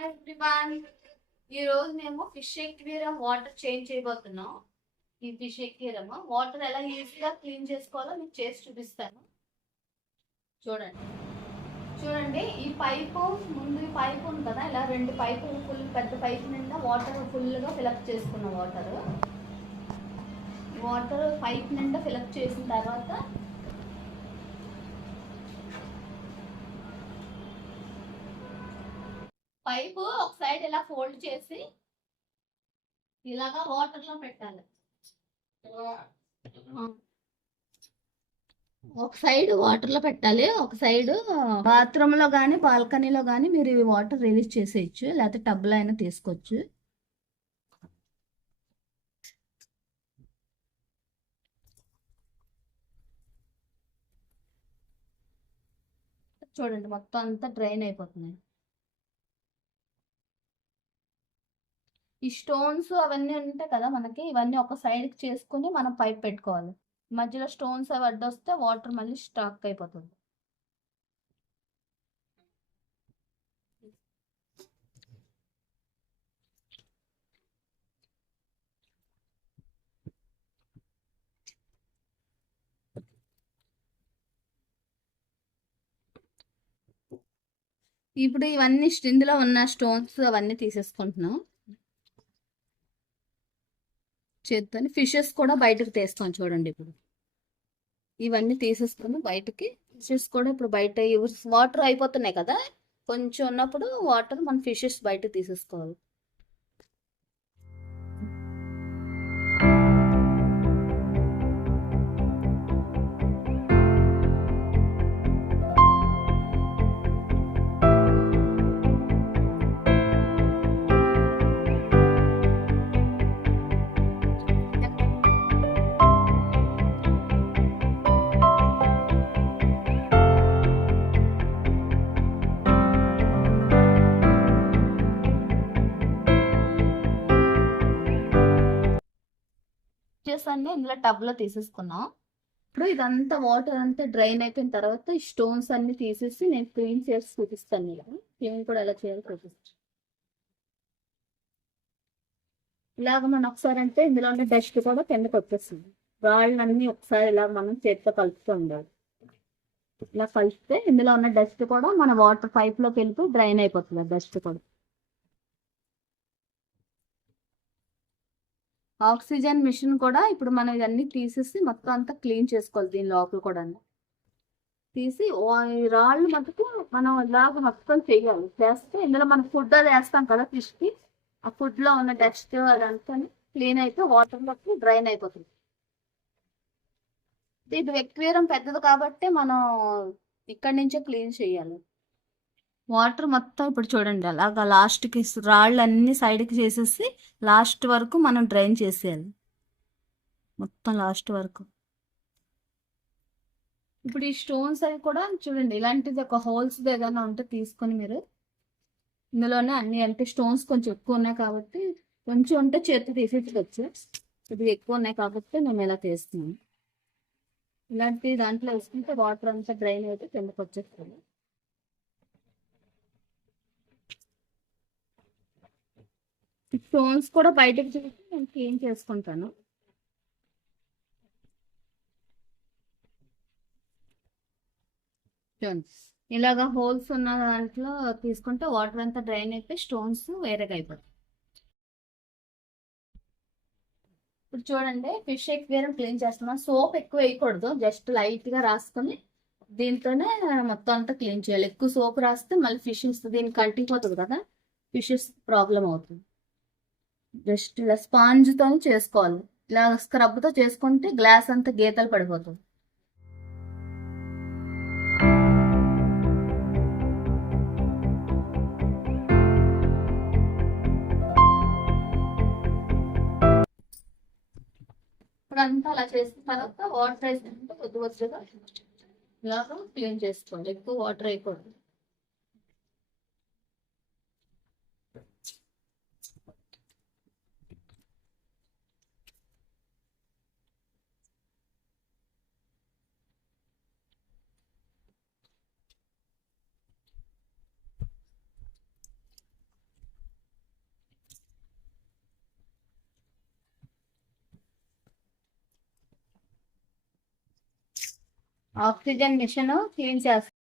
Hi everyone. ఈ రోజు మేము ఫిష్ ఎక్వేరియం వాటర్ చేంజ్ చేయబోతున్నాం. ఈ ఫిష్ ఎక్వేరియం వాటర్ ఎలా ఈజీగా క్లీన్ చేసుకోవాలో మీకు చేసి చూపిస్తాను. చూడండి చూడండి ఈ పైపు ముందు ఈ పైపు ఉంది కదా, ఇలా రెండు పైపులు ఫుల్ పెద్ద పైపు నిండా వాటర్ ఫుల్గా ఫిలప్ చేసుకున్న వాటర్ పైప్ నిండా ఫిలప్ చేసిన తర్వాత పైపు ఒక సైడ్ ఇలా ఫోల్డ్ చేసి ఇలాగా వాటర్ లో పెట్టాలి. ఒక సైడ్ వాటర్ లో పెట్టాలి, ఒక సైడ్ బాత్రూమ్ లో కానీ బాల్కనీలో కానీ మీరు ఈ వాటర్ రిలీజ్ చేసేయచ్చు, లేకపోతే టబ్ లో అయినా తీసుకోవచ్చు. చూడండి మొత్తం అంతా డ్రైన్ అయిపోతున్నాయి. ఈ స్టోన్స్ అవన్నీ ఉంటాయి కదా మనకి, ఇవన్నీ ఒక సైడ్కి చేసుకుని మనం పైప్ పెట్టుకోవాలి. మధ్యలో స్టోన్స్ అవి అడ్డొస్తే వాటర్ మళ్ళీ స్టాక్ అయిపోతుంది. ఇప్పుడు ఇవన్నీ ఇందులో ఉన్న స్టోన్స్ అవన్నీ తీసేసుకుంటున్నాం చేత్తోని. ఫిషెస్ కూడా బయటకు తీస్తాం చూడండి. ఇప్పుడు ఇవన్నీ తీసేసుకుని బయటకి, ఫిషెస్ కూడా ఇప్పుడు బయట వాటర్ అయిపోతున్నాయి కదా, కొంచెం ఉన్నప్పుడు వాటర్ మన ఫిషెస్ బయట తీసేసుకోవాలి. అన్ని ఇందులో టబ్ లో తీసేసుకున్నాం. ఇప్పుడు ఇదంతా వాటర్ అంతా డ్రైన్ అయిపోయిన తర్వాత ఈ స్టోన్స్ అన్ని తీసేసి నేను క్లీన్ చేసి చూపిస్తాను. ఇలా క్లీన్ కూడా ఎలా చేయాలో చూపిస్తాను. ఇలాగ మనం ఒకసారి అంటే ఇందులో ఉన్న డస్ట్ కూడా కిందకి వచ్చేస్తుంది. రాళ్ళన్నీ ఒకసారి ఇలా మనం చేతితో కలుపుతూ ఉండాలి. ఇలా కలిపితే ఇందులో ఉన్న డస్ట్ కూడా మన వాటర్ పైప్ లోకి వెళ్ళిపోయి డ్రైన్ అయిపోతుంది. డస్ట్ కూడా ఆక్సిజన్ మిషన్ కూడా ఇప్పుడు మనం ఇవన్నీ తీసేసి మొత్తం అంతా క్లీన్ చేసుకోవాలి. దీని లోపల కూడా తీసి రాళ్ళు మటుకు మనం ఇలాగ మొత్తం చేయాలి. చేస్తే ఇందులో మనం ఫుడ్ అది వేస్తాం కదా ఫిష్కి, ఆ ఫుడ్ లో ఉన్న డస్ట్ అదంతా క్లీన్ అయితే వాటర్ లోకి డ్రైన్ అయిపోతుంది. ఇది ఎక్వేరియం పెద్దది కాబట్టి మనం ఇక్కడి నుంచే క్లీన్ చేయాలి. వాటర్ మొత్తం ఇప్పుడు చూడండి అలాగా లాస్ట్కి రాళ్ళు అన్ని సైడ్కి చేసేసి లాస్ట్ వరకు మనం డ్రైన్ చేసేయాలి, మొత్తం లాస్ట్ వరకు. ఇప్పుడు ఈ స్టోన్స్ అవి కూడా చూడండి, ఇలాంటిది ఒక హోల్స్ ఏదైనా ఉంటే తీసుకొని మీరు ఇందులోనే అన్ని, అంటే స్టోన్స్ కొంచెం ఎక్కువ ఉన్నాయి కాబట్టి కొంచెం ఉంటే చేతి తీసేసుకోవచ్చు. ఇది ఎక్కువ ఉన్నాయి కాబట్టి మేము ఇలా తీస్తున్నాం. ఇలాంటి దాంట్లో వేసుకుంటే వాటర్ అంతా డ్రైన్ అయితే కిందకి వచ్చేస్తుంది. స్టోన్స్ కూడా బయటకు చేసి నేను క్లీన్ చేసుకుంటాను. ఇలాగా హోల్స్ ఉన్న దాంట్లో తీసుకుంటే వాటర్ అంతా డ్రైన్ అయిపోయి స్టోన్స్ వేరేగా అయిపోతాయి. ఇప్పుడు చూడండి ఫిష్ ఎక్వేరియం క్లీన్ చేస్తున్నాం. సోప్ ఎక్కువ వేయకూడదు, జస్ట్ లైట్ గా రాసుకొని దీంతోనే మొత్తం అంతా క్లీన్ చేయాలి. ఎక్కువ సోప్ రాస్తే మళ్ళీ ఫిషెస్ దీనికి అంటిపోతుంది కదా, ఫిషెస్ ప్రాబ్లం అవుతుంది. జస్ట్ ఇలా స్పాంజ్ తో చేసుకోవాలి. ఇలా స్క్రబ్ తో చేసుకుంటే గ్లాస్ అంతా గీతలు పడిపోతుంది. ఇప్పుడంతా అలా చేసిన తర్వాత వాటర్ వేసుకుంటే కొద్ది కొద్దిగా ఇలాగా క్లీన్ చేసుకోండి, ఎక్కువ వాటర్ వేయకూడదు. ఆక్సిజన్ మిషన్ క్లీన్ చేస్తాం.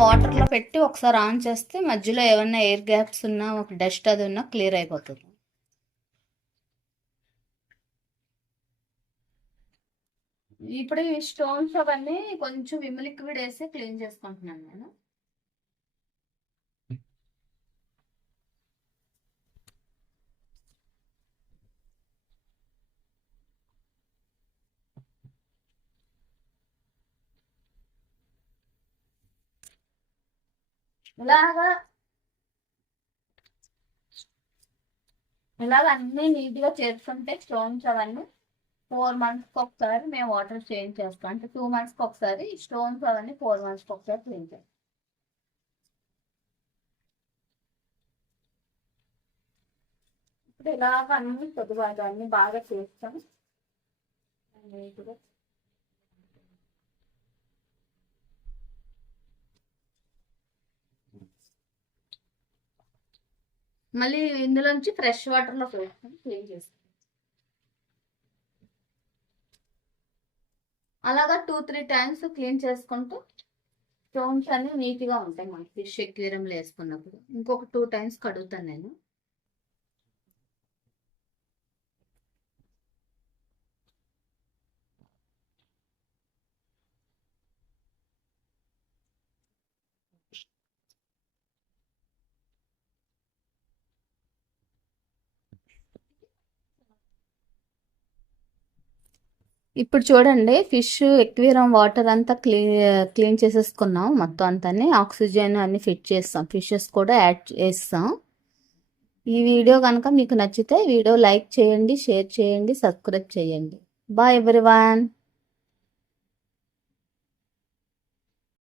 వాటర్లో పెట్టి ఒకసారి ఆన్ చేస్తే మధ్యలో ఏమన్నా ఎయిర్ గ్యాప్స్ ఉన్నా ఒక డస్ట్ అది ఉన్నా క్లియర్ అయిపోతుంది. ఇప్పుడు ఈ స్టోన్స్ అవన్నీ కొంచెం విమ్ లిక్విడ్ వేసి క్లీన్ చేసుకుంటున్నాను నేను. ఇలాగ అన్ని నీట్గా చేసుకుంటే స్టోన్స్ అవన్నీ 4 monthsకి ఒకసారి మేము వాటర్ చేంజ్ చేస్తాం. అంటే 2 monthsకి ఒకసారి స్టోన్స్ అవన్నీ 4 monthsకి ఒకసారి క్లీన్ చేస్తాం. ఇప్పుడు ఇలాగ అన్ని కొద్దిగా అన్ని బాగా చేస్తాం నీట్గా. మళ్ళీ ఇందులోంచి ఫ్రెష్ వాటర్లో వేసుకొని క్లీన్ చేస్తాం. అలాగా 2-3 times క్లీన్ చేసుకుంటూ స్టోన్స్ అన్ని నీట్గా ఉంటాయి మనకి ఫిష్ ఎక్వేరియంలో వేసుకున్నప్పుడు. ఇంకొక 2 times కడుగుతాను నేను. ఇప్పుడు చూడండి ఫిష్ ఎక్వేరియం వాటర్ అంతా క్లీన్ చేసేసుకున్నాం. మొత్తం అంతా ఆక్సిజన్ అన్ని ఫిట్ చేస్తాం. ఫిషెస్ కూడా యాడ్ చేస్తాం. ఈ వీడియో కనుక మీకు నచ్చితే వీడియో లైక్ చేయండి, షేర్ చేయండి, సబ్స్క్రైబ్ చేయండి. Bye everyone.